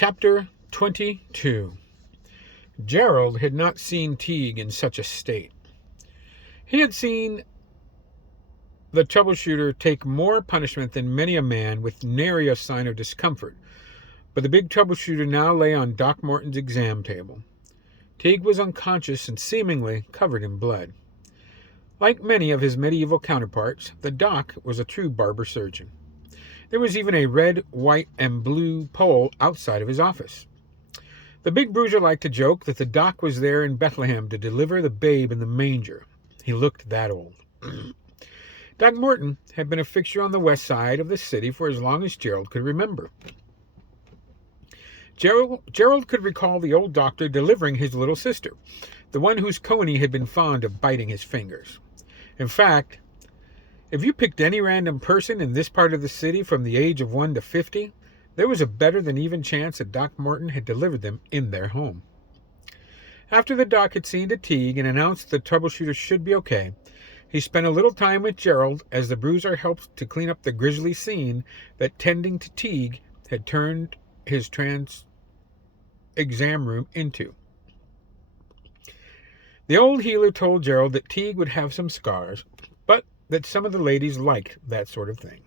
Chapter 22. Gerald had not seen Teague in such a state. He had seen the troubleshooter take more punishment than many a man with nary a sign of discomfort, but the big troubleshooter now lay on Doc Morton's exam table. Teague was unconscious and seemingly covered in blood. Like many of his medieval counterparts, the doc was a true barber surgeon. There was even a red, white, and blue pole outside of his office. The big bruiser liked to joke that the doc was there in Bethlehem to deliver the babe in the manger. He looked that old. Doc Morton had been a fixture on the west side of the city for as long as Gerald could remember. Gerald could recall the old doctor delivering his little sister, the one whose Coney had been fond of biting his fingers. In fact, if you picked any random person in this part of the city from the age of 1 to 50, there was a better than even chance that Doc Morton had delivered them in their home. After the doc had seen to Teague and announced the troubleshooter should be okay, he spent a little time with Gerald as the bruiser helped to clean up the grisly scene that tending to Teague had turned his exam room into. The old healer told Gerald that Teague would have some scars, but that some of the ladies liked that sort of thing.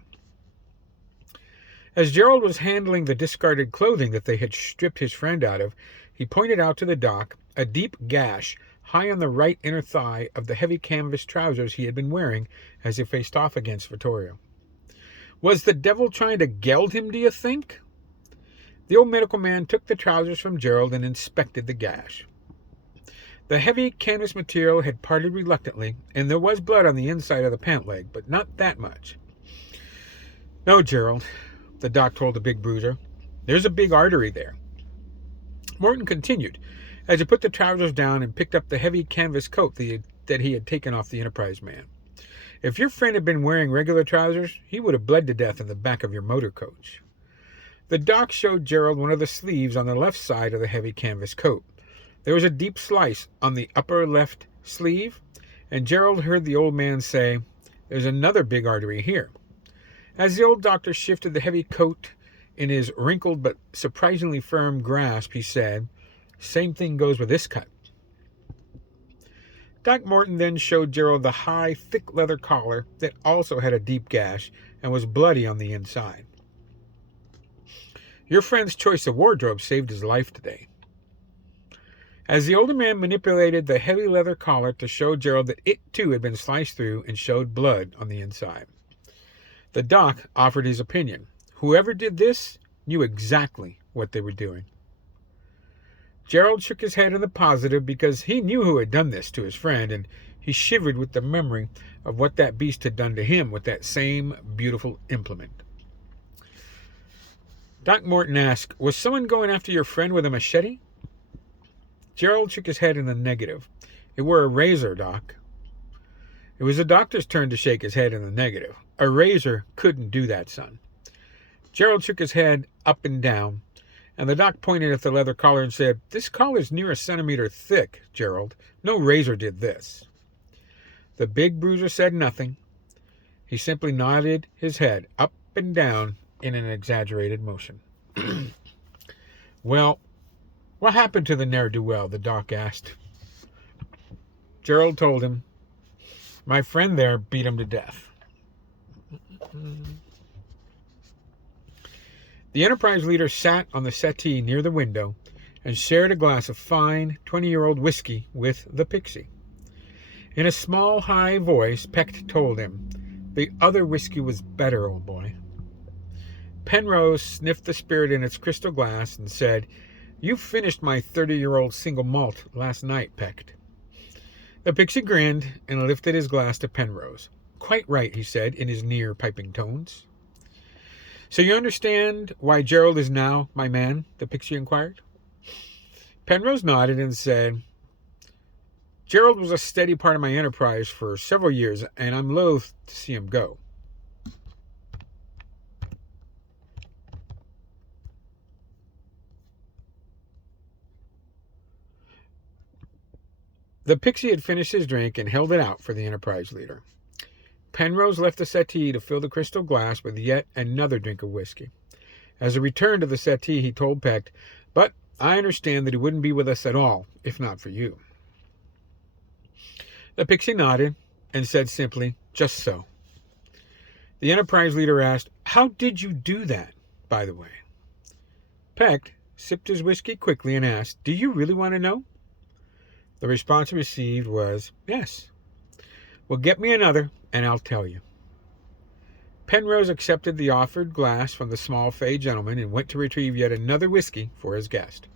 As Gerald was handling the discarded clothing that they had stripped his friend out of, he pointed out to the doc a deep gash high on the right inner thigh of the heavy canvas trousers he had been wearing as he faced off against Vittorio. Was the devil trying to geld him, do you think? The old medical man took the trousers from Gerald and inspected the gash. The heavy canvas material had parted reluctantly, and there was blood on the inside of the pant leg, but not that much. No, Gerald, the doc told the big bruiser. There's a big artery there. Morton continued, as he put the trousers down and picked up the heavy canvas coat that he had taken off the Enterprise man. If your friend had been wearing regular trousers, he would have bled to death in the back of your motor coach. The doc showed Gerald one of the sleeves on the left side of the heavy canvas coat. There was a deep slice on the upper left sleeve, and Gerald heard the old man say, "There's another big artery here." As the old doctor shifted the heavy coat in his wrinkled but surprisingly firm grasp, he said, "Same thing goes with this cut." Doc Morton then showed Gerald the high, thick leather collar that also had a deep gash and was bloody on the inside. Your friend's choice of wardrobe saved his life today. As the older man manipulated the heavy leather collar to show Gerald that it too had been sliced through and showed blood on the inside, the doc offered his opinion. Whoever did this knew exactly what they were doing. Gerald shook his head in the positive because he knew who had done this to his friend, and he shivered with the memory of what that beast had done to him with that same beautiful implement. Doc Morton asked, "Was someone going after your friend with a machete?" Gerald shook his head in the negative. "It were a razor, Doc." It was the doctor's turn to shake his head in the negative. A razor couldn't do that, son. Gerald shook his head up and down, and the doc pointed at the leather collar and said, "This collar's near a centimeter thick, Gerald. No razor did this." The big bruiser said nothing. He simply nodded his head up and down in an exaggerated motion. "Well, what happened to the ne'er-do-well?" the doc asked. Gerald told him, "My friend there beat him to death." The Enterprise leader sat on the settee near the window and shared a glass of fine 20-year-old whiskey with the Pixie. In a small, high voice, Peck told him, "The other whiskey was better, old boy." Penrose sniffed the spirit in its crystal glass and said, "You finished my 30-year-old single malt last night, Peck." The Pixie grinned and lifted his glass to Penrose. "Quite right," he said in his near piping tones. "So you understand why Gerald is now my man?" the Pixie inquired. Penrose nodded and said, "Gerald was a steady part of my enterprise for several years, and I'm loath to see him go." The Pixie had finished his drink and held it out for the Enterprise leader. Penrose left the settee to fill the crystal glass with yet another drink of whiskey. As a return to the settee, he told Peck, "But I understand that he wouldn't be with us at all, if not for you." The pixie nodded and said simply, "Just so." The Enterprise leader asked, "How did you do that, by the way?" Peck sipped his whiskey quickly and asked, "Do you really want to know?" The response he received was, "Yes." "Well, get me another, and I'll tell you." Penrose accepted the offered glass from the small fey gentleman and went to retrieve yet another whiskey for his guest.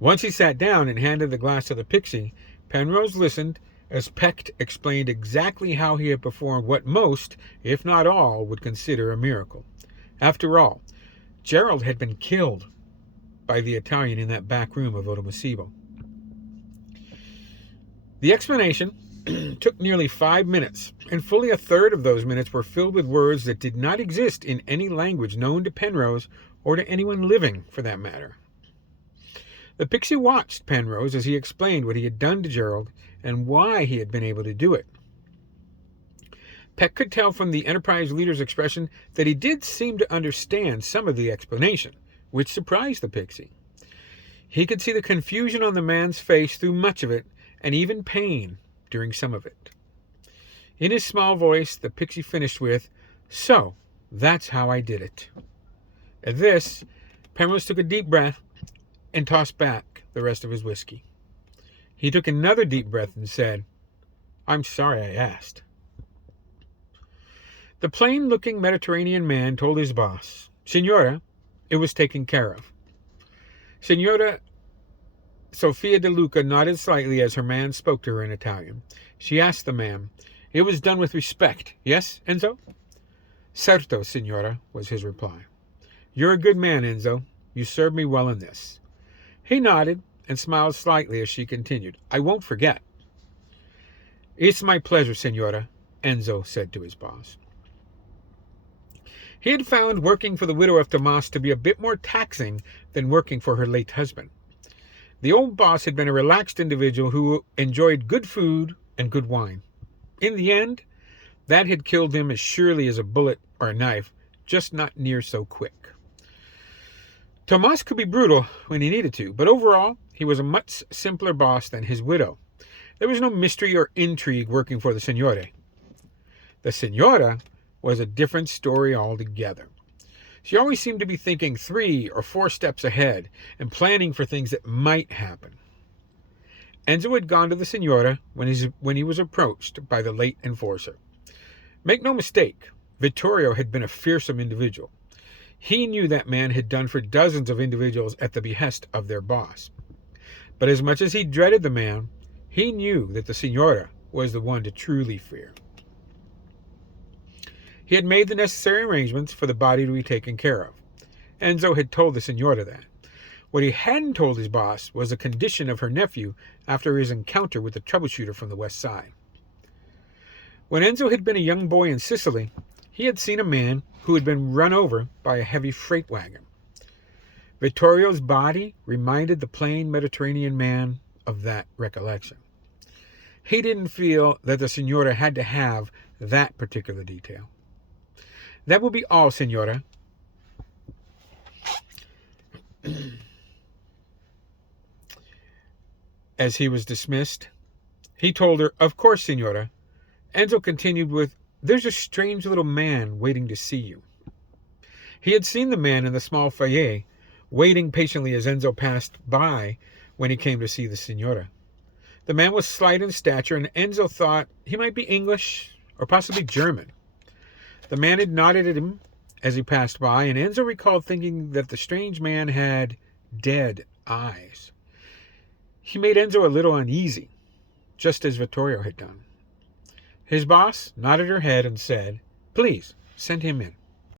Once he sat down and handed the glass to the pixie, Penrose listened as Peck explained exactly how he had performed what most, if not all, would consider a miracle. After all, Gerald had been killed by the Italian in that back room of Otomasibo. The explanation took nearly 5 minutes, and fully a third of those minutes were filled with words that did not exist in any language known to Penrose or to anyone living, for that matter. The pixie watched Penrose as he explained what he had done to Gerald and why he had been able to do it. Peck could tell from the Enterprise leader's expression that he did seem to understand some of the explanation, which surprised the pixie. He could see the confusion on the man's face through much of it, and even pain during some of it. In his small voice, the pixie finished with, "So, that's how I did it." At this, Penrose took a deep breath and tossed back the rest of his whiskey. He took another deep breath and said, "I'm sorry I asked." The plain-looking Mediterranean man told his boss, "Signora, it was taken care of." Signora Sofia De Luca nodded slightly as her man spoke to her in Italian. She asked the man, "It was done with respect, yes, Enzo?" "Certo, signora," was his reply. "You're a good man, Enzo. You served me well in this." He nodded and smiled slightly as she continued, "I won't forget." "It's my pleasure, signora," Enzo said to his boss. He had found working for the widow of Tomas to be a bit more taxing than working for her late husband. The old boss had been a relaxed individual who enjoyed good food and good wine. In the end, that had killed him as surely as a bullet or a knife, just not near so quick. Tomas could be brutal when he needed to, but overall, he was a much simpler boss than his widow. There was no mystery or intrigue working for the Signore. The Signora was a different story altogether. She always seemed to be thinking 3 or 4 steps ahead and planning for things that might happen. Enzo had gone to the Signora when he was approached by the late enforcer. Make no mistake, Vittorio had been a fearsome individual. He knew that man had done for dozens of individuals at the behest of their boss. But as much as he dreaded the man, he knew that the Signora was the one to truly fear. He had made the necessary arrangements for the body to be taken care of. Enzo had told the Signora that. What he hadn't told his boss was the condition of her nephew after his encounter with the troubleshooter from the west side. When Enzo had been a young boy in Sicily, he had seen a man who had been run over by a heavy freight wagon. Vittorio's body reminded the plain Mediterranean man of that recollection. He didn't feel that the Signora had to have that particular detail. "That will be all, Signora." As he was dismissed, he told her, "Of course, Signora." Enzo continued with, "There's a strange little man waiting to see you." He had seen the man in the small foyer, waiting patiently as Enzo passed by when he came to see the Signora. The man was slight in stature, and Enzo thought he might be English or possibly German. The man had nodded at him as he passed by, and Enzo recalled thinking that the strange man had dead eyes. He made Enzo a little uneasy, just as Vittorio had done. His boss nodded her head and said, "Please, send him in."